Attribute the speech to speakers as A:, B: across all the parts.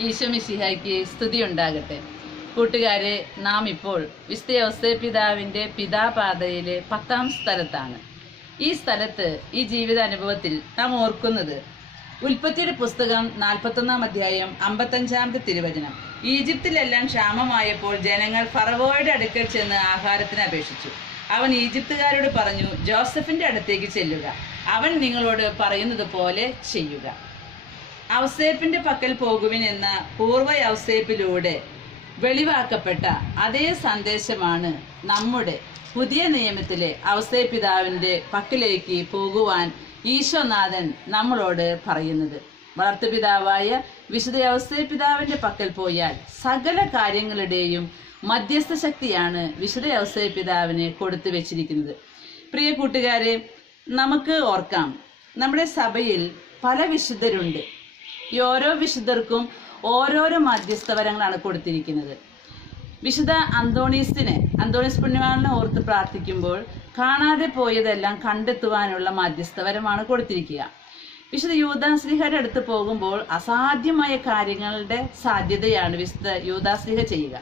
A: ഈശോ മിശിഹായ്ക്ക് സ്തുതി ഉണ്ടാകട്ടെ. കൂട്ടുകാരെ നാം ഇപ്പോൾ വിസ്തയ പിതാവിന്റെ പിതാപാതയിലെ പത്താം സ്ഥലത്താണ്. ഈ സ്ഥലത്ത് ഈ ജീവിതാനുഭവത്തിൽ നാം ഓർക്കുന്നത് ഉൽപ്പത്തിയുടെ പുസ്തകം നാൽപ്പത്തൊന്നാം അധ്യായം അമ്പത്തഞ്ചാമത്തെ തിരുവചനം. ഈജിപ്തിലെല്ലാം ക്ഷാമമായപ്പോൾ ജനങ്ങൾ ഫറവോയുടെ അടുക്കൽ ചെന്ന് ആഹാരത്തിന് അപേക്ഷിച്ചു. അവൻ ഈജിപ്തുകാരോട് പറഞ്ഞു ജോസഫിന്റെ അടുത്തേക്ക് ചെല്ലുക. അവൻ നിങ്ങളോട് പറയുന്നത് പോലെ ചെയ്യുക. ഔസേപ്പിന്റെ പക്കൽ പോകുവിൻ എന്ന പൂർവ ഔസേപ്പിലൂടെ വെളിവാക്കപ്പെട്ട അതേ സന്ദേശമാണ് നമ്മുടെ പുതിയ നിയമത്തിലെ ഔസേപ്പിതാവിന്റെ പക്കലേക്ക് പോകുവാൻ ഈശോനാഥൻ നമ്മളോട് പറയുന്നത്. വളർത്തുപിതാവായ വിശുദ്ധ ഔസേപ്പിതാവിന്റെ പക്കൽ പോയാൽ സകല കാര്യങ്ങളുടെയും മധ്യസ്ഥ ശക്തിയാണ് വിശുദ്ധ ഔസേപ്പിതാവിന് കൊടുത്തു വെച്ചിരിക്കുന്നത്. പ്രിയ കൂട്ടുകാരെ നമുക്ക് ഓർക്കാം. നമ്മുടെ സഭയിൽ പല വിശുദ്ധരുണ്ട്. ഈ ഓരോ വിശുദ്ധർക്കും ഓരോരോ മധ്യസ്ഥവരങ്ങളാണ് കൊടുത്തിരിക്കുന്നത്. വിശുദ്ധ അന്തോണീസിനെ അന്തോണീസ് പുണ്യവാളിനെ ഓർത്ത് പ്രാർത്ഥിക്കുമ്പോൾ കാണാതെ പോയതെല്ലാം കണ്ടെത്തുവാനുള്ള മധ്യസ്ഥവരമാണ് കൊടുത്തിരിക്കുക. വിശുദ്ധ യൂദാശ്രീഹയുടെ അടുത്ത് പോകുമ്പോൾ അസാധ്യമായ കാര്യങ്ങളുടെ സാധ്യതയാണ് വിശുദ്ധ യൂദാശ്രീഹ ചെയ്യുക.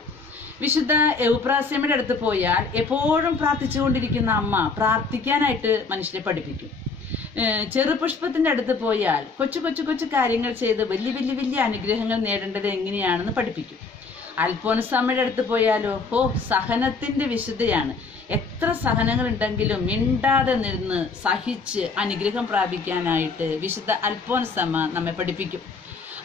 A: വിശുദ്ധ എവുപ്രാസ്യമ്മയുടെ അടുത്ത് പോയാൽ എപ്പോഴും പ്രാർത്ഥിച്ചുകൊണ്ടിരിക്കുന്ന അമ്മ പ്രാർത്ഥിക്കാനായിട്ട് മനുഷ്യരെ പഠിപ്പിക്കും. ചെറുപുഷ്പത്തിന്റെ അടുത്ത് പോയാൽ കൊച്ചു കൊച്ചു കൊച്ചു കാര്യങ്ങൾ ചെയ്ത് വലിയ വലിയ വലിയ അനുഗ്രഹങ്ങൾ നേടേണ്ടത് എങ്ങനെയാണെന്ന് പഠിപ്പിക്കും. അൽഫോൻസാമ്മയുടെ അടുത്ത് പോയാലോ? ഓ സഹനത്തിന്റെ വിശുദ്ധയാണ്. എത്ര സഹനങ്ങൾ ഉണ്ടെങ്കിലും മിണ്ടാതെ നിന്ന് സഹിച്ച് അനുഗ്രഹം പ്രാപിക്കാനായിട്ട് വിശുദ്ധ അൽഫോൻസമ്മ നമ്മെ പഠിപ്പിക്കും.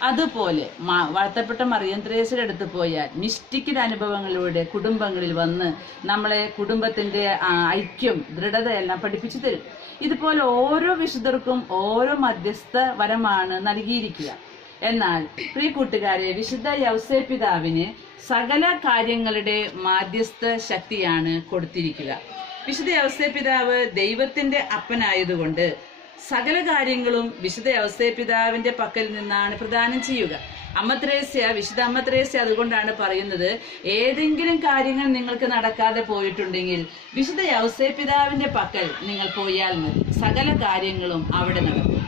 A: അതുപോലെ വളർത്തപ്പെട്ട മറിയം ത്രേസയുടെ അടുത്ത് പോയാൽ മിസ്റ്റിക്കൽ അനുഭവങ്ങളിലൂടെ കുടുംബങ്ങളിൽ വന്ന് നമ്മളെ കുടുംബത്തിന്റെ ഐക്യം ദൃഢതയെല്ലാം പഠിപ്പിച്ചു തരും. ഇതുപോലെ ഓരോ വിശുദ്ധർക്കും ഓരോ മധ്യസ്ഥ വരമാണ് നൽകിയിരിക്കുക. എന്നാൽ പ്രിയ കൂട്ടുകാരെ വിശുദ്ധ യൗസേപിതാവിന് സകല കാര്യങ്ങളുടെ മാധ്യസ്ഥ ശക്തിയാണ് കൊടുത്തിരിക്കുക. വിശുദ്ധ യൗസേപിതാവ് ദൈവത്തിന്റെ അപ്പനായതുകൊണ്ട് സകല കാര്യങ്ങളും വിശുദ്ധ ഔസേപിതാവിന്റെ പക്കൽ നിന്നാണ് പ്രദാനം ചെയ്യുക. അമ്മത്രേസ്യ വിശുദ്ധ അമ്മത്രേസ്യ അതുകൊണ്ടാണ് പറയുന്നത് ഏതെങ്കിലും കാര്യങ്ങൾ നിങ്ങൾക്ക് നടക്കാതെ പോയിട്ടുണ്ടെങ്കിൽ വിശുദ്ധ ഔസേപിതാവിന്റെ പക്കൽ നിങ്ങൾ പോയാൽ മതി. സകല കാര്യങ്ങളും അവിടെ നടക്കും.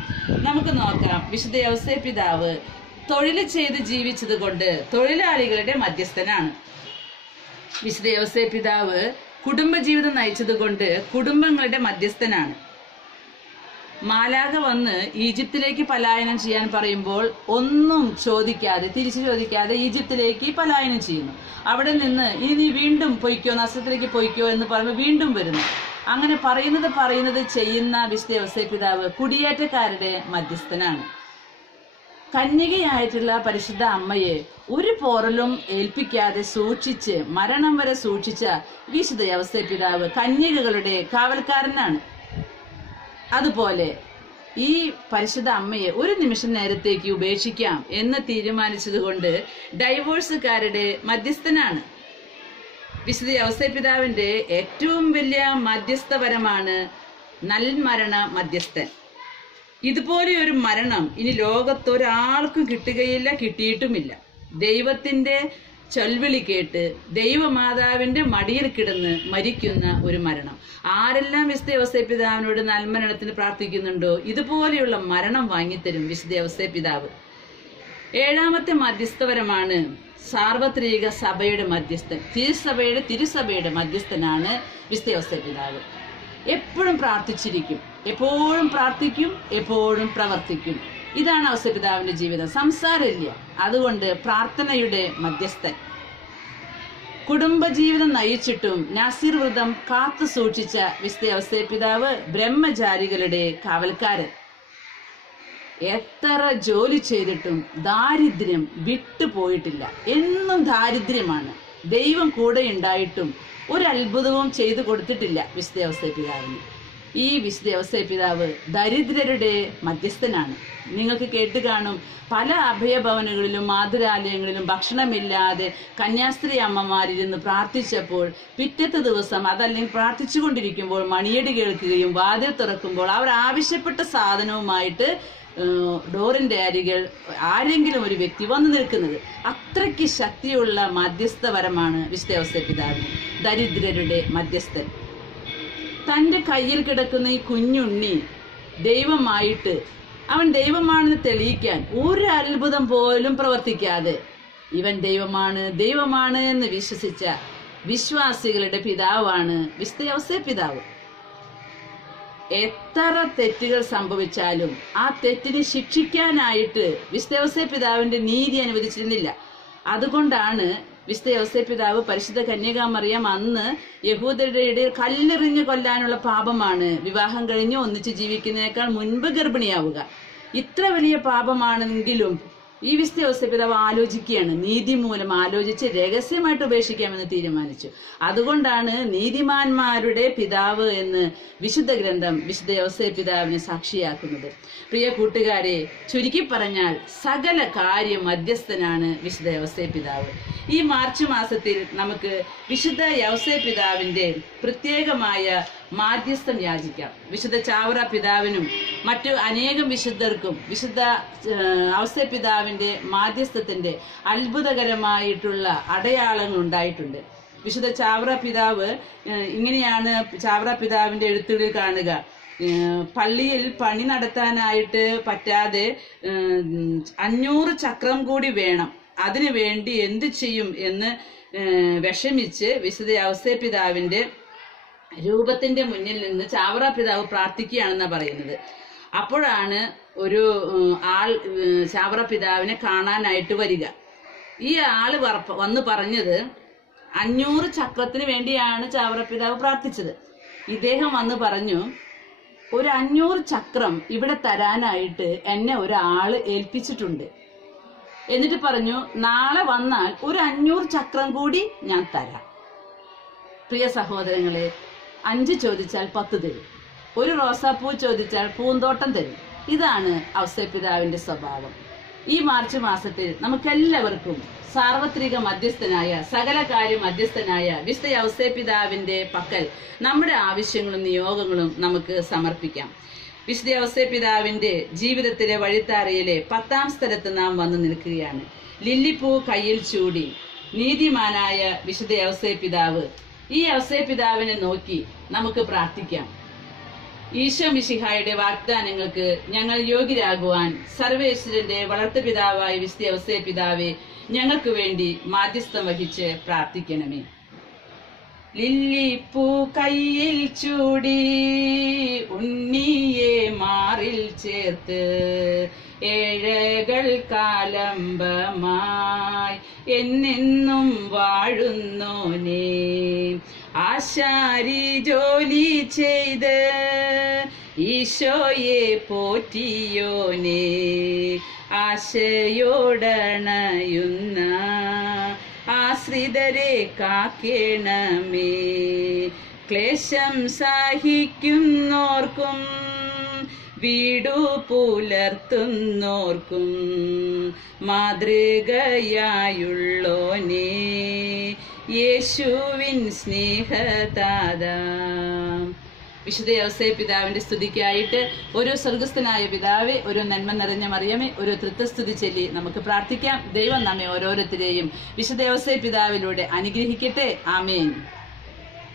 A: നമുക്ക് നോക്കാം വിശുദ്ധ ഔസേപിതാവ് തൊഴിൽ ചെയ്ത് ജീവിച്ചത് കൊണ്ട് തൊഴിലാളികളുടെ മധ്യസ്ഥനാണ്. വിശുദ്ധ ഔസേപിതാവ് കുടുംബജീവിതം നയിച്ചത് കൊണ്ട് കുടുംബങ്ങളുടെ മധ്യസ്ഥനാണ്. മാലാക വന്ന് ഈജിപ്തിലേക്ക് പലായനം ചെയ്യാൻ പറയുമ്പോൾ ഒന്നും ചോദിക്കാതെ തിരിച്ചു ചോദിക്കാതെ ഈജിപ്തിലേക്ക് പലായനം ചെയ്യുന്നു. അവിടെ നിന്ന് ഇനി വീണ്ടും പൊയ്ക്കോ നഷ്ടത്തിലേക്ക് പൊയ്ക്കോ എന്ന് പറഞ്ഞ് വീണ്ടും വരുന്നു. അങ്ങനെ പറയുന്നത് പറയുന്നത് ചെയ്യുന്ന വിശുദ്ധ പിതാവ് കുടിയേറ്റക്കാരുടെ മധ്യസ്ഥനാണ്. കന്യകയായിട്ടുള്ള പരിശുദ്ധ അമ്മയെ ഒരു പോറലും ഏൽപ്പിക്കാതെ സൂക്ഷിച്ച് മരണം വരെ സൂക്ഷിച്ച വിശുദ്ധ അവസ്ഥ പിതാവ് കന്യകകളുടെ കാവൽക്കാരനാണ്. അതുപോലെ ഈ പരിശുദ്ധ അമ്മയെ ഒരു നിമിഷം നേരത്തേക്ക് ഉപേക്ഷിക്കാം എന്ന് തീരുമാനിച്ചതുകൊണ്ട് ഡൈവോഴ്സുകാരുടെ മധ്യസ്ഥനാണ്. വിശുദ്ധ യവസപിതാവിന്റെ ഏറ്റവും വലിയ മധ്യസ്ഥപരമാണ് നൽമരണ മധ്യസ്ഥൻ. ഇതുപോലെ ഒരു മരണം ഇനി ലോകത്തൊരാൾക്കും കിട്ടുകയില്ല കിട്ടിയിട്ടുമില്ല. ദൈവത്തിന്റെ ചൊൽവിളി കേട്ട് ദൈവമാതാവിന്റെ മടിയിൽ കിടന്ന് മരിക്കുന്ന ഒരു മരണം. ആരെല്ലാം വിശുദ്ധ യവസപിതാവിനോട് നൽമരണത്തിന് പ്രാർത്ഥിക്കുന്നുണ്ടോ? ഇതുപോലെയുള്ള മരണം വാങ്ങിത്തരും വിശുദ്ധ യവസപിതാവ് ഏഴാമത്തെ മധ്യസ്ഥപരമാണ് സാർവത്രിക സഭയുടെ മധ്യസ്ഥൻ. തിരുസഭയുടെ തിരുസഭയുടെ മധ്യസ്ഥനാണ് വിസ്തയോസ പിതാവ് എപ്പോഴും പ്രാർത്ഥിച്ചിരിക്കും. എപ്പോഴും പ്രാർത്ഥിക്കും എപ്പോഴും പ്രവർത്തിക്കും. ഇതാണ് അവസരപിതാവിന്റെ ജീവിതം. സംസാരമില്ല. അതുകൊണ്ട് പ്രാർത്ഥനയുടെ മധ്യസ്ഥൻ. കുടുംബജീവിതം നയിച്ചിട്ടും നാസിർ വ്രതം കാത്തു സൂക്ഷിച്ച വിസ്തയ അവസരപിതാവ് ബ്രഹ്മചാരികളുടെ കാവൽക്കാരൻ. എത്ര ജോലി ചെയ്തിട്ടും ദാരിദ്ര്യം വിട്ടുപോയിട്ടില്ല എന്നും ദാരിദ്ര്യമാണ്. ദൈവം കൂടെ ഉണ്ടായിട്ടും ഒരു ചെയ്തു കൊടുത്തിട്ടില്ല വിശുദ്ധ പിതാവിന് ഈ വിശുദ്ധ പിതാവ് ദരിദ്രരുടെ മധ്യസ്ഥനാണ്. നിങ്ങൾക്ക് കേട്ട് കാണും പല അഭയഭവനുകളിലും മാതൃരാലയങ്ങളിലും ഭക്ഷണമില്ലാതെ കന്യാസ്ത്രീ അമ്മമാരിരുന്ന് പ്രാർത്ഥിച്ചപ്പോൾ പിറ്റത്തെ ദിവസം അതല്ലെങ്കിൽ പ്രാർത്ഥിച്ചുകൊണ്ടിരിക്കുമ്പോൾ മണിയടി കേൾക്കുകയും വാതിൽ തുറക്കുമ്പോൾ അവർ ആവശ്യപ്പെട്ട സാധനവുമായിട്ട് ഡോറിന്റെ അരികിൽ ആരെങ്കിലും ഒരു വ്യക്തി വന്നു നിൽക്കുന്നത്. അത്രയ്ക്ക് ശക്തിയുള്ള മധ്യസ്ഥപരമാണ് വിശുദ്ധ പിതാവ് ദരിദ്രരുടെ മധ്യസ്ഥൻ. തന്റെ കയ്യിൽ കിടക്കുന്ന ഈ കുഞ്ഞുണ്ണി ദൈവമായിട്ട് അവൻ ദൈവമാണെന്ന് തെളിയിക്കാൻ ഒരു അത്ഭുതം പോലും പ്രവർത്തിക്കാതെ ഇവൻ ദൈവമാണ് ദൈവമാണ് എന്ന് വിശ്വസിച്ച വിശ്വാസികളുടെ പിതാവാണ് വിശുദ്ധ പിതാവ്. എത്ര തെറ്റുകൾ സംഭവിച്ചാലും ആ തെറ്റിനെ ശിക്ഷിക്കാനായിട്ട് വിസ്തവസെ പിതാവിന്റെ നീതി അനുവദിച്ചിരുന്നില്ല. അതുകൊണ്ടാണ് വിസ്തവസെ പിതാവ് പരിശുദ്ധ കന്യകാമറിയം അന്ന് യഹൂദരുടെ ഇടയിൽ കല്ലെറിഞ്ഞ് കൊല്ലാനുള്ള പാപമാണ്. വിവാഹം കഴിഞ്ഞ് ഒന്നിച്ച് ജീവിക്കുന്നതിനേക്കാൾ മുൻപ് ഗർഭിണിയാവുക. ഇത്ര വലിയ പാപമാണെങ്കിലും ഈ വിസ്തവസ പിതാവ് ആലോചിക്കുകയാണ്. നീതി മൂലം ആലോചിച്ച് രഹസ്യമായിട്ട് ഉപേക്ഷിക്കാമെന്ന് തീരുമാനിച്ചു. അതുകൊണ്ടാണ് നീതിമാന്മാരുടെ പിതാവ് എന്ന് വിശുദ്ധ ഗ്രന്ഥം വിശുദ്ധ യോസേ പിതാവിനെ സാക്ഷിയാക്കുന്നത്. പ്രിയ കൂട്ടുകാരെ ചുരുക്കി പറഞ്ഞാൽ സകല കാര്യം മധ്യസ്ഥനാണ് വിശുദ്ധ യോസേ പിതാവ്. ഈ മാർച്ച് മാസത്തിൽ നമുക്ക് വിശുദ്ധ യൗസേ പിതാവിന്റെ പ്രത്യേകമായ മാധ്യസ്ഥം യാചിക്കാം. വിശുദ്ധ ചാവറ പിതാവിനും മറ്റു അനേകം വിശുദ്ധർക്കും വിശുദ്ധ അവസ്ഥ പിതാവിന്റെ മാധ്യസ്ഥത്തിന്റെ അത്ഭുതകരമായിട്ടുള്ള അടയാളങ്ങൾ ഉണ്ടായിട്ടുണ്ട്. വിശുദ്ധ ചാവറ പിതാവ് ഇങ്ങനെയാണ് ചാവറ പിതാവിന്റെ എഴുത്തുകളിൽ കാണുക. പള്ളിയിൽ പണി നടത്താനായിട്ട് പറ്റാതെ അഞ്ഞൂറ് ചക്രം കൂടി വേണം. അതിനു വേണ്ടി എന്ത് ചെയ്യും എന്ന് വിഷമിച്ച് വിശുദ്ധ അവസ്ഥ പിതാവിന്റെ രൂപത്തിന്റെ മുന്നിൽ നിന്ന് ചാവറ പിതാവ് പ്രാർത്ഥിക്കുകയാണെന്നാണ് പറയുന്നത്. അപ്പോഴാണ് ഒരു ആൾ ചാവറ പിതാവിനെ കാണാനായിട്ട് വരിക. ഈ ആൾ വന്ന് പറഞ്ഞത് അഞ്ഞൂറ് ചക്രത്തിന് വേണ്ടിയാണ് ചാവറ പിതാവ് പ്രാർത്ഥിച്ചത്. ഇദ്ദേഹം വന്ന് പറഞ്ഞു ഒരു അഞ്ഞൂറ് ചക്രം ഇവിടെ തരാനായിട്ട് എന്നെ ഒരാൾ ഏൽപ്പിച്ചിട്ടുണ്ട്. എന്നിട്ട് പറഞ്ഞു നാളെ വന്നാൽ ഒരു അഞ്ഞൂറ് ചക്രം കൂടി ഞാൻ തരാം. പ്രിയ സഹോദരങ്ങളെ അഞ്ച് ചോദിച്ചാൽ പത്ത് തരും. ഒരു റോസാപ്പൂ ചോദിച്ചാൽ പൂന്തോട്ടം തരും. ഇതാണ് അവസരപിതാവിന്റെ സ്വഭാവം. ഈ മാർച്ച് മാസത്തിൽ നമുക്കെല്ലാവർക്കും സാർവത്രിക മധ്യസ്ഥനായ സകല കാര്യം മധ്യസ്ഥനായ വിശുദ്ധ ഔസേപിതാവിന്റെ പക്കൽ നമ്മുടെ ആവശ്യങ്ങളും നിയോഗങ്ങളും നമുക്ക് സമർപ്പിക്കാം. വിശുദ്ധ ഔസേപിതാവിന്റെ ജീവിതത്തിലെ വഴിത്താറയിലെ പത്താം സ്ഥലത്ത് നാം വന്നു നിൽക്കുകയാണ്. ലില്ലിപ്പൂ കയ്യിൽ ചൂടി നീതിമാനായ വിശുദ്ധ ഔസേ പിതാവ് ഈ അവസയ പിതാവിനെ നോക്കി നമുക്ക് പ്രാർത്ഥിക്കാം. ഈശോ മിശിഹായുടെ വാഗ്ദാനങ്ങൾക്ക് ഞങ്ങൾ യോഗ്യരാകുവാൻ സർവേശ്വരന്റെ വളർത്തു പിതാവായ വിസ്തി അവസയ പിതാവെ ഞങ്ങൾക്ക് വേണ്ടി മാധ്യസ്ഥം വഹിച്ച് പ്രാർത്ഥിക്കണമേ. ലില്ലിപ്പൂ കയ്യിൽ ചൂടി ഉണ്ണിയെ മാറിൽ ചേർത്ത് ഏഴകൾ കാലംബമായി എന്നെന്നും വാഴുന്നോനേ ആശാരി ജോലി ചെയ്ത് ഈശോയെ പോറ്റിയോനെ ആശയോടണയുന്ന ആശ്രിതരെ കാക്കേണമേ. ക്ലേശം സഹിക്കുന്നോർക്കും വീടു പുലർത്തുന്നോർക്കും മാതൃകയായുള്ളോനേ. യേശുവിൻ സ്നേഹതാത. വിശുദ്ധ യവസേ പിതാവിന്റെ സ്തുതിക്കായിട്ട് ഒരു സ്വർഗസ്ഥനായ പിതാവെ ഒരു നന്മ നിറഞ്ഞ മറിയമേ ഒരു തൃത്വസ്തുതി ചൊല്ലി നമുക്ക് പ്രാർത്ഥിക്കാം. ദൈവം നമ്മെ ഓരോരുത്തരെയും വിശുദ്ധ യവസേ പിതാവിലൂടെ അനുഗ്രഹിക്കട്ടെ. ആമേൻ.